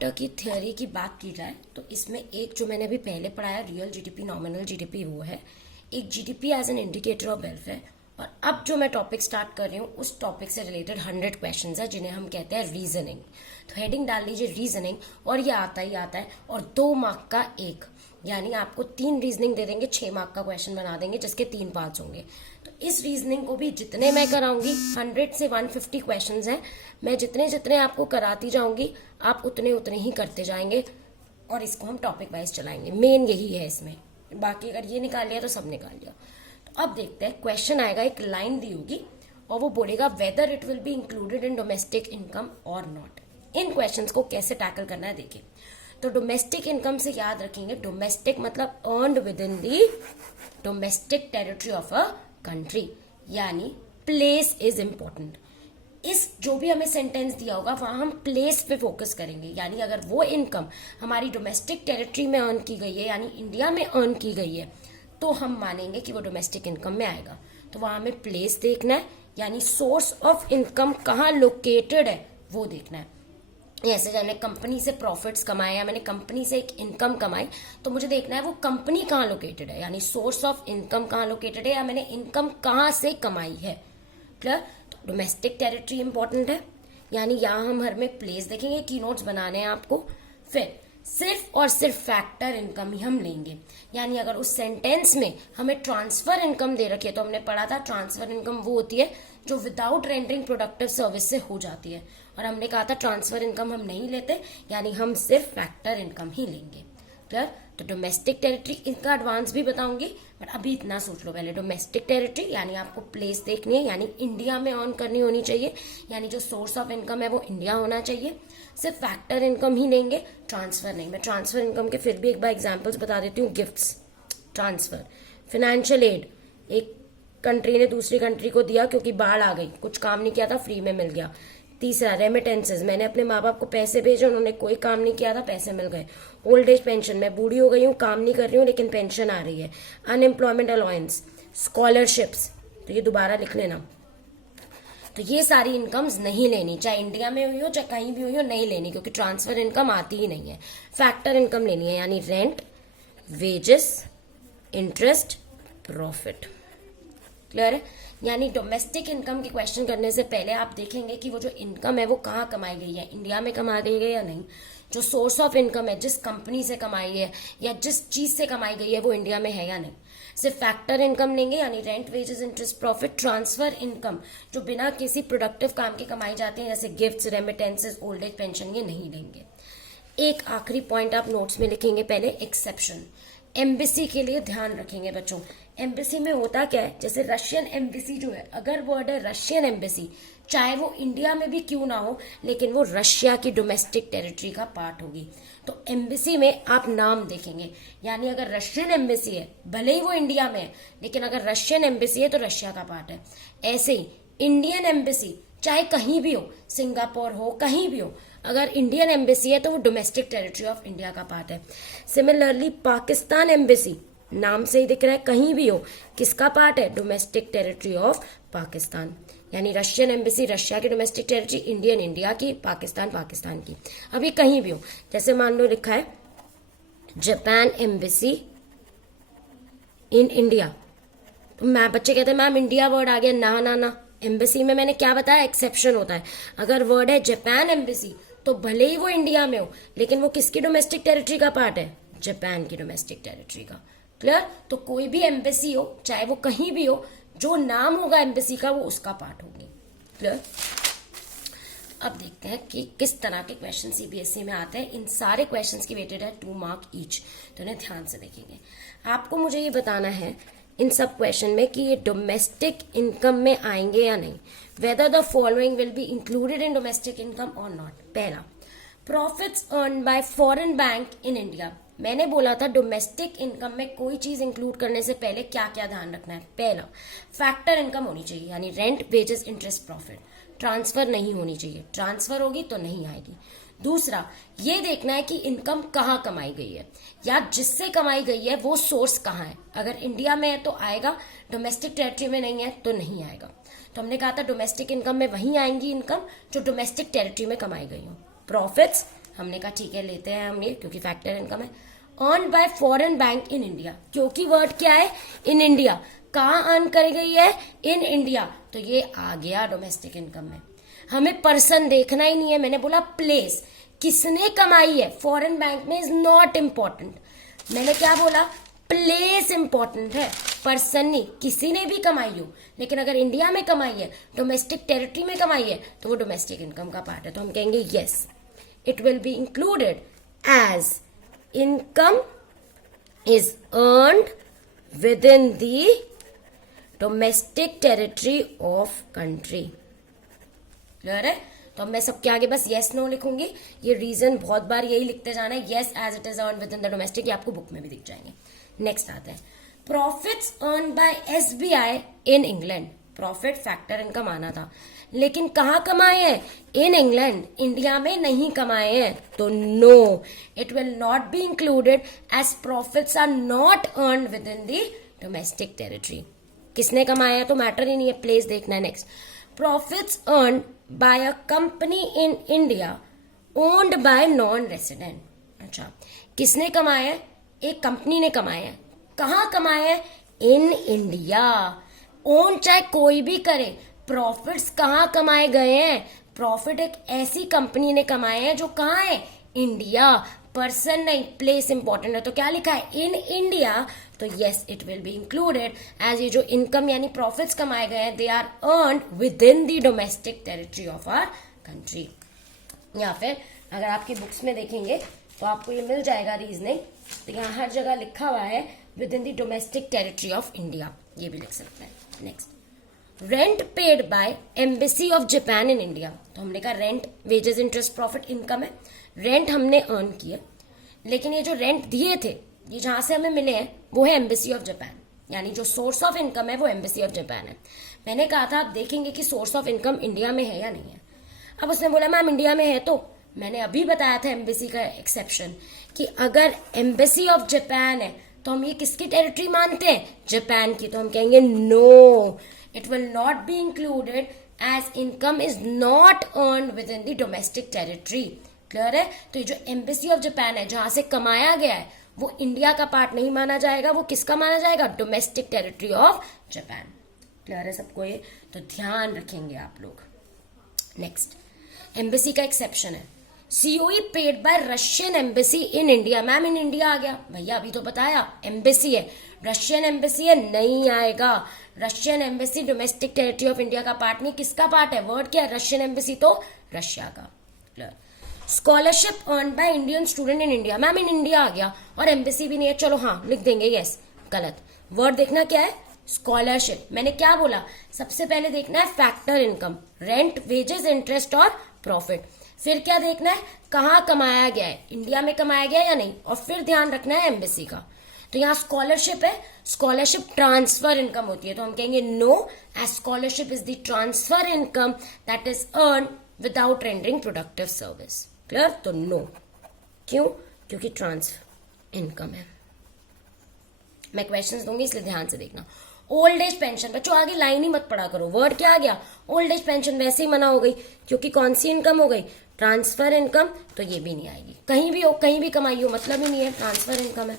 Chapter की theory की बात की जाए तो इसमें एक जो मैंने अभी पहले पढ़ाया रियल जीडीपी, नॉमिनल जीडीपी, वो है एक GDP as an indicator of welfare. और अब जो मैं टॉपिक स्टार्ट कर रही हूँ उस टॉपिक से रिलेटेड 100 क्वेश्चंस है जिन्हें हम कहते हैं रीजनिंग। तो हेडिंग डाल लीजिए रीजनिंग, और ये आता ही आता है, और 2 मार्क का एक, यानी आपको 3 रीजनिंग दे देंगे, 6 मार्क का क्वेश्चन बना देंगे जिसके 3 पार्ट्स होंगे। तो इस रीजनिंग को भी जितने मैं कराऊंगी, 100 से 150 क्वेश्चंस हैं, मैं जितने जितने आपको कराती जाऊंगी आप उतने उतने ही करते जाएंगे, और इसको हम टॉपिक वाइज चलाएंगे। मेन यही है इसमें, बाकी अगर ये निकाल लिया तो सब निकाल लिया। तो अब देखते हैं, क्वेश्चन आएगा, एक लाइन दी होगी और वो बोलेगा whether it will be included in domestic income और नॉट। इन क्वेश्चंस को कैसे टैकल करना है देखिए। तो डोमेस्टिक इनकम से याद रखेंगे, डोमेस्टिक मतलब earned within the domestic territory of a country, यानी प्लेस इज इंपॉर्टेंट। इस जो भी हमें सेंटेंस दिया होगा वहां हम प्लेस पे फोकस करेंगे, यानी अगर वो इनकम हमारी डोमेस्टिक टेरिटरी में अर्न की गई है, यानी इंडिया में अर्न की गई है, तो हम मानेंगे कि वो डोमेस्टिक इनकम में आएगा। तो वहां हमें प्लेस देखना है, यानी सोर्स ऑफ इनकम कहाँ लोकेटेड है वो देखना है। जैसे मैंने कंपनी से प्रॉफिट्स कमाए या मैंने कंपनी से एक इनकम कमाई, तो मुझे देखना है वो कंपनी कहाँ लोकेटेड है, यानी सोर्स ऑफ इनकम कहाँ लोकेटेड है, या मैंने इनकम कहाँ से कमाई है। क्लियर? तो डोमेस्टिक टेरिटरी इंपॉर्टेंट है, यानी यहाँ हम हर में प्लेस देखेंगे, की नोट्स बनाने हैं आपको। फिर सिर्फ और सिर्फ फैक्टर इनकम ही हम लेंगे, यानी अगर उस सेंटेंस में हमें ट्रांसफर इनकम दे रखी है, तो हमने पढ़ा था ट्रांसफर इनकम वो होती है जो विदाउट रेंडरिंग प्रोडक्टिव सर्विस से हो जाती है, और हमने कहा था ट्रांसफर इनकम हम नहीं लेते, यानी हम सिर्फ फैक्टर इनकम ही लेंगे। क्लियर? तो डोमेस्टिक टेरिटरी, इनका एडवांस भी बताऊंगी, बट अभी इतना सोच लो पहले। डोमेस्टिक टेरिटरी यानी आपको प्लेस देखनी है, यानी इंडिया में अर्न करनी होनी चाहिए, यानी जो सोर्स ऑफ इनकम है वो इंडिया होना चाहिए। सिर्फ फैक्टर इनकम ही लेंगे, ट्रांसफर नहीं। मैं ट्रांसफर इनकम के फिर भी एक बार एग्जांपल्स बता देती हूँ। गिफ्ट्स ट्रांसफर, फाइनेंशियल एड, एक कंट्री ने दूसरी कंट्री को दिया क्योंकि बाढ़ आ गई, कुछ काम नहीं किया था, फ्री में मिल गया। तीसरा रेमिटेंसेज, मैंने अपने माँ बाप को पैसे भेजे, उन्होंने कोई काम नहीं किया था, पैसे मिल गए। ओल्ड एज पेंशन, मैं बूढ़ी हो गई हूँ, काम नहीं कर रही हूँ लेकिन पेंशन आ रही है। अनएम्प्लॉयमेंट अलाउंस, स्कॉलरशिप्स, तो ये दोबारा लिख लेना। तो ये सारी इनकम्स नहीं लेनी, चाहे इंडिया में हुई हो चाहे कहीं भी हुई हो, नहीं लेनी, क्योंकि ट्रांसफर इनकम आती ही नहीं है। फैक्टर इनकम लेनी है, यानी rent, wages, interest, profit. Clear है? यानी डोमेस्टिक इनकम के क्वेश्चन करने से पहले आप देखेंगे कि वो जो इनकम है वो कहाँ कमाई गई है, इंडिया में कमाई गई है या नहीं। जो सोर्स ऑफ इनकम है, जिस कंपनी से कमाई है या जिस चीज से कमाई गई है, वो इंडिया में है या नहीं। सिर्फ फैक्टर इनकम लेंगे, यानी rent, wages, interest, profit. Transfer income जो बिना किसी प्रोडक्टिव काम के कमाई जाते हैं, जैसे gifts, remittances, old age pension, ये नहीं लेंगे। एक आखिरी पॉइंट आप नोट्स में लिखेंगे पहले, एक्सेप्शन। एम्बेसी के लिए ध्यान रखेंगे बच्चों। एम्बेसी में होता क्या है, जैसे रशियन एम्बेसी जो है, अगर वर्ड है रशियन एम्बेसी, चाहे वो इंडिया में भी क्यों ना हो, लेकिन वो रशिया की डोमेस्टिक टेरिटरी का पार्ट होगी। तो एम्बेसी में आप नाम देखेंगे, यानी अगर रशियन एम्बेसी है, भले ही वो इंडिया में है, लेकिन अगर रशियन एम्बेसी है तो रशिया का पार्ट है। ऐसे ही इंडियन एम्बेसी चाहे कहीं भी हो, सिंगापुर हो, कहीं भी हो, अगर इंडियन एम्बेसी है तो वो डोमेस्टिक टेरिटरी ऑफ इंडिया का पार्ट है। सिमिलरली पाकिस्तान एम्बेसी, नाम से ही दिख रहा है, कहीं भी हो, किसका पार्ट है, डोमेस्टिक टेरिटरी ऑफ पाकिस्तान। यानी रशियन एम्बेसी रशिया की डोमेस्टिक टेरिटरी, इंडियन इंडिया की, पाकिस्तान पाकिस्तान की। अभी कहीं भी हो, जैसे मान लो लिखा है जापान एम्बेसी इन इंडिया, तो मैं बच्चे कहते हैं मैम इंडिया वर्ड आ गया, ना ना ना, एम्बेसी में मैंने क्या बताया, एक्सेप्शन होता है। अगर वर्ड है जापान एम्बेसी, तो भले ही वो इंडिया में हो, लेकिन वो किसकी डोमेस्टिक टेरिटरी का पार्ट है, जापान की डोमेस्टिक टेरिटरी का। क्लियर? तो कोई भी एम्बेसी हो, चाहे वो कहीं भी हो, जो नाम होगा एम्बेसी का वो उसका पार्ट होगी। क्लियर? अब देखते हैं कि किस तरह के क्वेश्चन सीबीएसई में आते हैं। इन सारे क्वेश्चंस की वेटेड है 2 मार्क ईच, तो इन्हें ध्यान से देखेंगे। आपको मुझे ये बताना है इन सब क्वेश्चन में कि ये डोमेस्टिक इनकम में आएंगे या नहीं। Whether the following will be included in domestic income और नॉट। पहला, profits earn by foreign bank in India. मैंने बोला था डोमेस्टिक इनकम में कोई चीज इंक्लूड करने से पहले क्या क्या ध्यान रखना है। पहला, फैक्टर इनकम होनी चाहिए, यानी rent, wages, interest, profit. Transfer नहीं होनी चाहिए, ट्रांसफर होगी तो नहीं आएगी। दूसरा, ये देखना है कि इनकम कहाँ कमाई गई है, या जिससे कमाई गई है वो सोर्स कहाँ है। अगर इंडिया में है तो आएगा, डोमेस्टिक टेरिटरी में नहीं है तो नहीं आएगा। तो हमने कहा था डोमेस्टिक इनकम में वहीं आएंगी इनकम जो डोमेस्टिक टेरिटरी में कमाई गई हो। प्रॉफिट्स हमने कहा ठीक है लेते हैं हम ये, क्योंकि फैक्टर इनकम है। Earn by foreign bank in India, क्योंकि वर्ड क्या है, इन इंडिया। कहाँ अर्न करी गई है, इन इंडिया, तो ये आ गया डोमेस्टिक इनकम में। हमें पर्सन देखना ही नहीं है, मैंने बोला प्लेस, किसने कमाई है फॉरेन बैंक में इज नॉट इम्पोर्टेंट। मैंने क्या बोला, प्लेस इंपॉर्टेंट है, पर्सन नहीं। किसी ने भी कमाई हो, लेकिन अगर इंडिया में कमाई है, डोमेस्टिक टेरिटरी में कमाई है, तो वो डोमेस्टिक इनकम का पार्ट है। तो हम कहेंगे yes, it will be included as income is earned within the domestic territory of country. Clear है? तो मैं सबके आगे बस येस नो लिखूंगी। ये रीजन बहुत बार यही लिखते जाना है, yes as it is earn within the domestic, ये आपको बुक में भी दिख जाएंगे। नेक्स्ट आता है profits earn by SBI in England. Profit factor income आना था, लेकिन कहाँ कमाए हैं, इन इंग्लैंड, इंडिया में नहीं कमाए हैं, तो no, it will not be included as profits are not earn within the domestic territory. किसने कमाया है तो मैटर ही नहीं है, प्लेस देखना है। Next, profits earn by a company in India owned by non resident. अच्छा, किसने कमाया है, एक कंपनी ने कमाया है। कहाँ कमाया है, इन इंडिया। ओन चाहे कोई भी करे, प्रॉफिट्स कहाँ कमाए गए हैं, प्रॉफिट एक ऐसी कंपनी ने कमाए हैं जो कहाँ है, इंडिया। पर्सन नहीं, प्लेस इंपॉर्टेंट है, तो क्या लिखा है, इन इंडिया, तो yes it will be included as ये जो इनकम यानी प्रॉफिट्स कमाए गए हैं, they are earned within the domestic territory of our country. या फिर अगर आपकी बुक्स में देखेंगे तो आपको ये मिल जाएगा रीजनिंग, तो यहाँ हर जगह लिखा हुआ है with in the domestic territory of India, ये भी लिख सकते हैं। Next, rent paid by embassy of Japan in India. तो हमने कहा rent wages interest profit income है, रेंट हमने अर्न किया, लेकिन ये जो रेंट दिए थे, ये जहां से हमें मिले हैं, वो है एम्बेसी ऑफ जापान, यानी जो सोर्स ऑफ इनकम है वो एम्बेसी ऑफ जापान है। मैंने कहा था आप देखेंगे कि सोर्स ऑफ इनकम इंडिया में है या नहीं है। अब उसने बोला मैम इंडिया में है, तो मैंने अभी बताया था एम्बेसी का एक्सेप्शन, कि अगर एम्बेसी ऑफ जापान है तो हम ये किसकी टेरिटरी मानते हैं, जापान की, तो हम कहेंगे no, it will not be included as income is not earn within the domestic territory. Clear है? तो ये जो एम्बेसी ऑफ जापान है जहां से कमाया गया है, वो इंडिया का पार्ट नहीं माना जाएगा, वो किसका माना जाएगा, domestic territory of Japan. Clear है सबको ये? तो ध्यान रखेंगे आप लोग। नेक्स्ट, एम्बेसी का एक्सेप्शन है, COE paid by Russian embassy in India. Ma'am in India आ गया, भैया अभी तो बताया एम्बेसी है, रशियन एम्बेसी है, नहीं आएगा। Russian embassy domestic territory of India का पार्ट नहीं, किसका पार्ट है, वर्ड क्या है, रशियन एम्बेसी, तो रशिया का। Clear? Scholarship earn by Indian student in India. Ma'am in India आ गया और एम्बेसी भी नहीं है, चलो हाँ लिख देंगे यस, गलत। वर्ड देखना क्या है, स्कॉलरशिप। मैंने क्या बोला, सबसे पहले देखना है factor income, rent wages interest और प्रॉफिट। फिर क्या देखना है, कहाँ कमाया गया है, इंडिया में कमाया गया या नहीं, और फिर ध्यान रखना है एम्बेसी का। तो यहाँ स्कॉलरशिप है, स्कॉलरशिप ट्रांसफर इनकम होती है, तो हम कहेंगे no, as scholarship is the transfer income that is earn without rendering productive service. Clear? तो नो, क्यों, क्योंकि ट्रांसफर इनकम है। मैं क्वेश्चंस दूंगी इसलिए ध्यान से देखना। ओल्ड एज पेंशन, बच्चों आगे लाइन ही मत पढ़ा करो, वर्ड क्या आ गया, ओल्ड एज पेंशन, वैसे ही मना हो गई, क्योंकि कौन सी इनकम हो गई, ट्रांसफर इनकम, तो ये भी नहीं आएगी। कहीं भी हो, कहीं भी कमाई हो, मतलब ही नहीं है, ट्रांसफर इनकम है।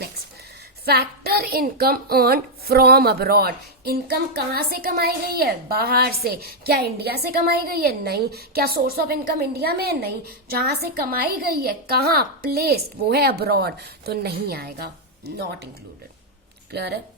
Next, factor income earn from abroad. Income कहां से कमाई गई है, बाहर से। क्या इंडिया से कमाई गई है, नहीं। क्या सोर्स ऑफ इनकम इंडिया में है, नहीं। जहां से कमाई गई है, कहां, प्लेस, वो है अब्रॉड, तो नहीं आएगा, नॉट इंक्लूडेड। क्लियर है?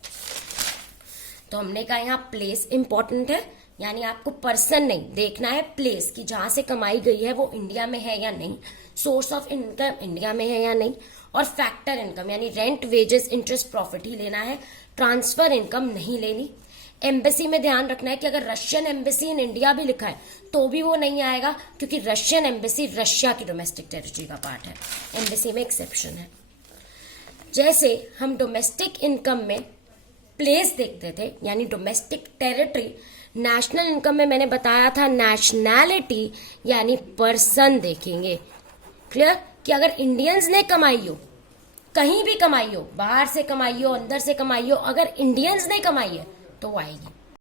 तो हमने कहा यहाँ प्लेस इंपॉर्टेंट है, यानी आपको पर्सन नहीं देखना है, प्लेस की जहां से कमाई गई है वो इंडिया में है या नहीं, सोर्स ऑफ इनकम इंडिया में है या नहीं, और फैक्टर इनकम यानी रेंट वेजेस इंटरेस्ट प्रॉफिट ही लेना है, ट्रांसफर इनकम नहीं लेनी। एम्बेसी में ध्यान रखना है कि अगर रशियन एम्बेसी इन इंडिया भी लिखा है तो भी वो नहीं आएगा, क्योंकि रशियन एम्बेसी रशिया की डोमेस्टिक टेरिटरी का पार्ट है, एम्बेसी में एक्सेप्शन है। जैसे हम डोमेस्टिक इनकम में प्लेस देखते थे, यानी डोमेस्टिक टेरिटरी, नेशनल इनकम में मैंने बताया था नेशनैलिटी यानी पर्सन देखेंगे। क्लियर? कि अगर इंडियंस ने कमाई हो, कहीं भी कमाई हो, बाहर से कमाई हो, अंदर से कमाई हो, अगर इंडियंस ने कमाई है तो वो आएगी।